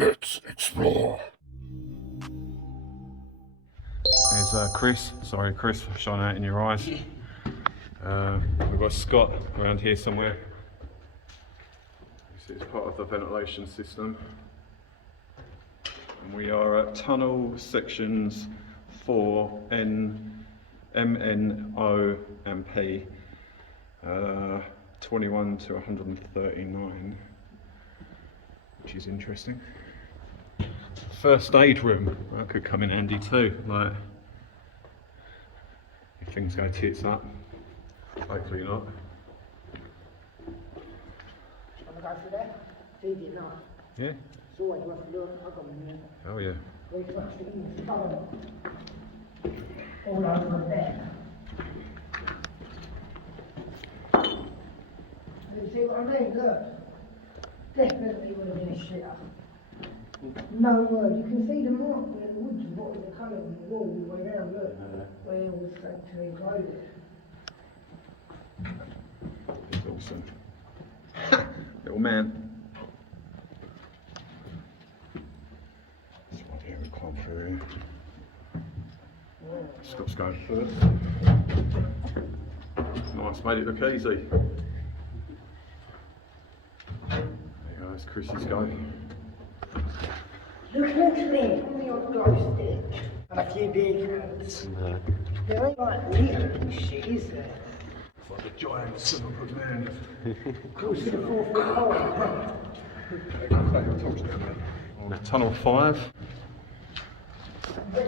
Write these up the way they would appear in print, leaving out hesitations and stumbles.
Let's explore. There's Chris. Sorry, Chris, for shining out in your eyes. We've got Scott around here somewhere. This is part of the ventilation system. And we are at tunnel sections 4, N, M, N, O, and P. 21 to 139, which is interesting. First aid room, that could come in handy too, like if things go tits up. Hopefully not. Want to go through that? It's easy enough. Yeah? It's always worth a look. I've got one there. Oh yeah. Very much in the colour. All over there. You see what I mean? Look. Definitely would have been a shitter. No word. You can see the mark where the woods and what was the colour on the wall all the way around. Look. Where it was factory enclosed. He's awesome. Little man. That's right here, we climb through here. Scott's going first. Nice, made it look easy. There you go, that's Chrissy's going. Look at me. How many odd glow sticks? And a few big hands. No. There ain't like little shit, is there? It's like a giant silver man. Close to the 4 foot hole. Tunnel 5. Where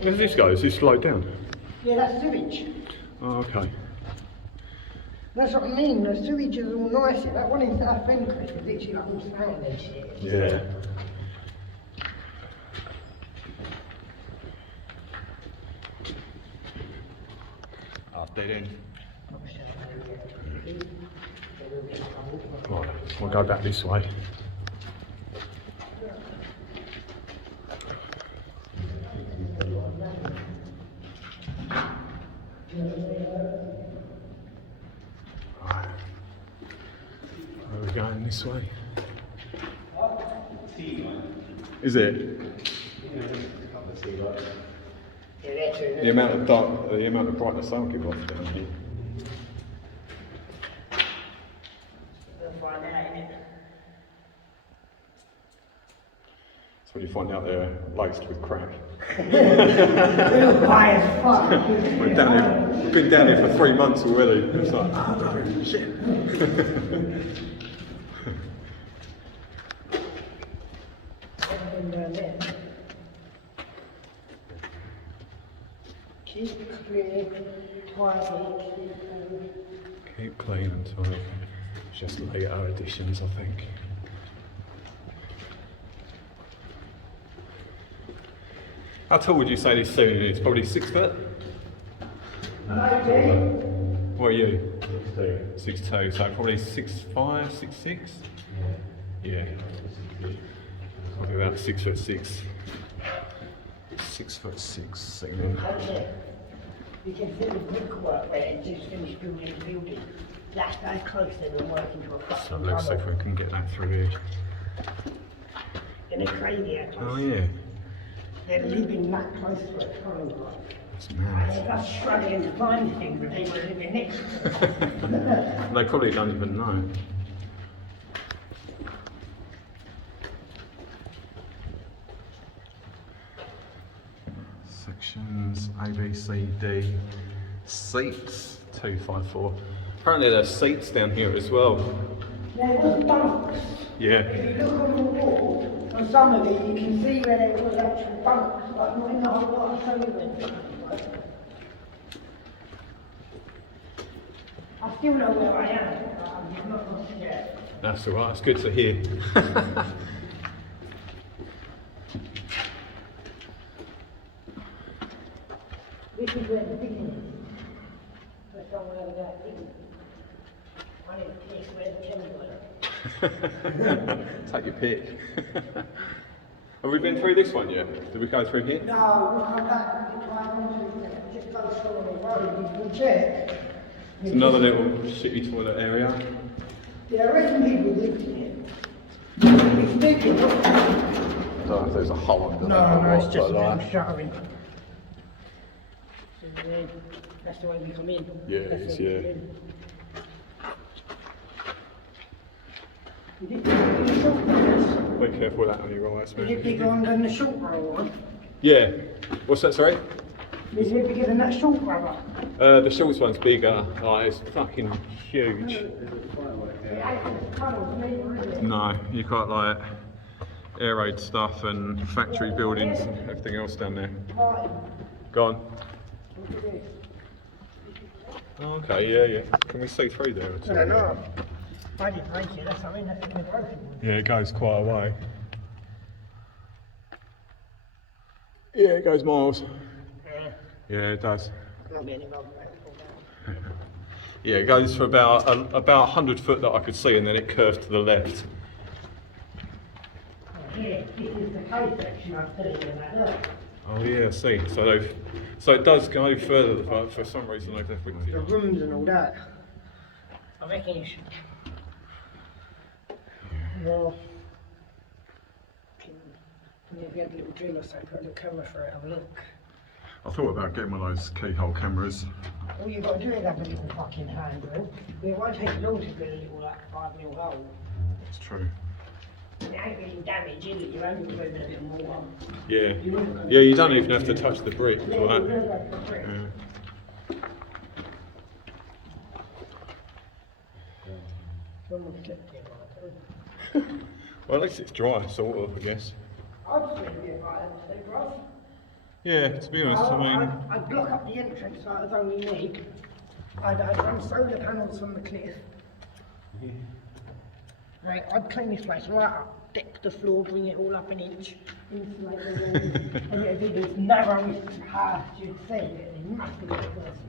does this go? Is this slowed down? Yeah, that's sewage. Oh, okay. That's what I mean, the sewage is all nice. That one in South End is literally like all sand and shit. Yeah. Dead end. Right, we'll go back this way. Right. Where are we going this way? Is it? The amount of dark, the amount of brightness I'll give off down here. We'll find out, innit? That's when you find out they're laced with crack. We're high as fuck. We've been down here for 3 months already. It's like, oh, shit. Everything down there. Keep clean, tidy, Keep clean and tidy. Just later additions, I think. How tall would you say this ceiling is? Probably 6 foot? What are you? 6'2". 6'2", so probably 6'5", 6'6"? Yeah. Probably about 6'6". 6'6" ceiling. you can see the brickwork there, it just finished building the building. That's very close to them working to a fucking So let's see if we can get that through here. And they're crazy out close. Oh yeah. They're living that close to a tunnel. That's And mad. they're just struggling to find things, but they were living next to them. They probably don't even know. Sections A, B, C, D. Seats 254. Apparently there's seats down here as well. There was bunks. Yeah. If you look on the wall, on some of it, you can see where there was actual bunks, like not in the whole lot, I'll show you them. I still know where I am, but I'm not lost yet. That's alright, it's good to hear. This is where the digging is. There's somewhere over there digging. I need to pick where the timber was. Take your pick. Have we been through this one yet? Did we go through here? No, we'll come back and try and just go straight on the road. We'll check. It's another little shitty toilet area. Yeah, I reckon people lived in it. It's big enough. I don't know if there's a hole under there. No, or no, what, it's just a but, little shuttering. That's the way we come in. Yeah, it is, yeah. Is it bigger than the short one? Be careful with that on your eyes, Is it man. bigger than the short row one? Yeah. What's that, sorry? Is it bigger than that short row? The shortest one's bigger. Oh, it's fucking huge. It ain't as tunnels neither, is it? No, you've got like air raid stuff and factory buildings and everything else down there. Right, Go on. look at this. Oh, okay, yeah, yeah. Can we see through there at all? I don't know. I didn't make it, that's what I mean, that's in the broken one. Yeah, it goes quite a way. Yeah, it goes miles. Yeah, Yeah, it does. I'm not getting involved with that. Yeah, it goes for about 100 foot that I could see, and then it curves to the left. Here, this is the cave section I was telling you about earlier. Oh yeah, I see. So it does go further, but for some reason they've definitely. The rooms and all that. I reckon you should. Well, maybe have a little drill or something, put a little camera for it, have a look. I thought about getting one of those keyhole cameras. All you've got to do is have a little fucking hand drill. It won't take long to drill a little like 5mm hole. That's true. And it ain't really damage, is it? You're only moving a bit more. Yeah. Yeah, you don't even have to touch the brick for that. Yeah. Well, at least it's dry, sort of, I guess. I'd still be a right hand rough. Yeah, to be honest, I mean. I'd block up the entrance like it's only me. I'd run solar panels from the cliff. Right, I'd clean this place right up, deck the floor, bring it all up an inch, insulate the walls, and it'd be this narrow path you'd see it, and massive at first.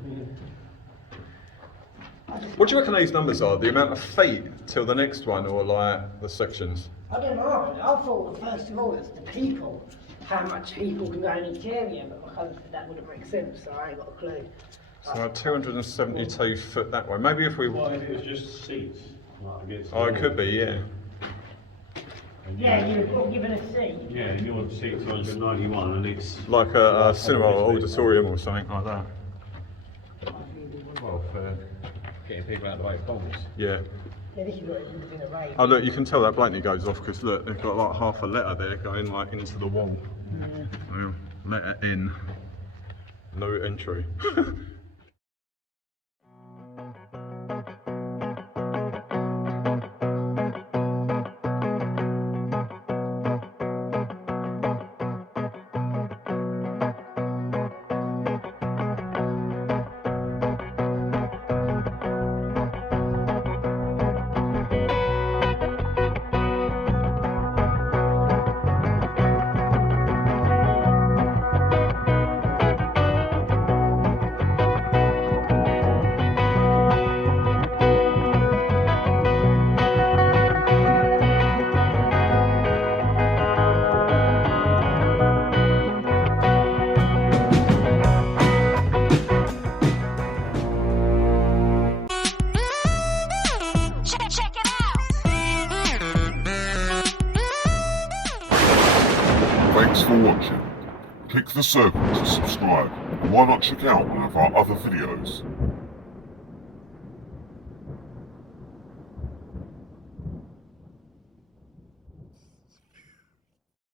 What do you reckon these numbers are? The amount of feet till the next one, or like the sections? I don't know, I thought first of all it's the people, how much people can go in each area, but my husband said that wouldn't make sense, so I ain't got a clue. So 272 foot that way. Maybe if we. Well, if it was just seats, like against the Oh, it wall. could be, yeah. And Yeah, you were given a seat. Yeah, and your seat's 191 and it's... Like a cinema or auditorium or something like that. Well, for getting people out of the way of bombs. Yeah. Yeah, this is what it would have been a raid. Oh look, you can tell that blatantly goes off because look, they've got like half a letter there going like into the wall. So, letter N. No entry. Thanks for watching. Click the circle to subscribe, and why not check out one of our other videos.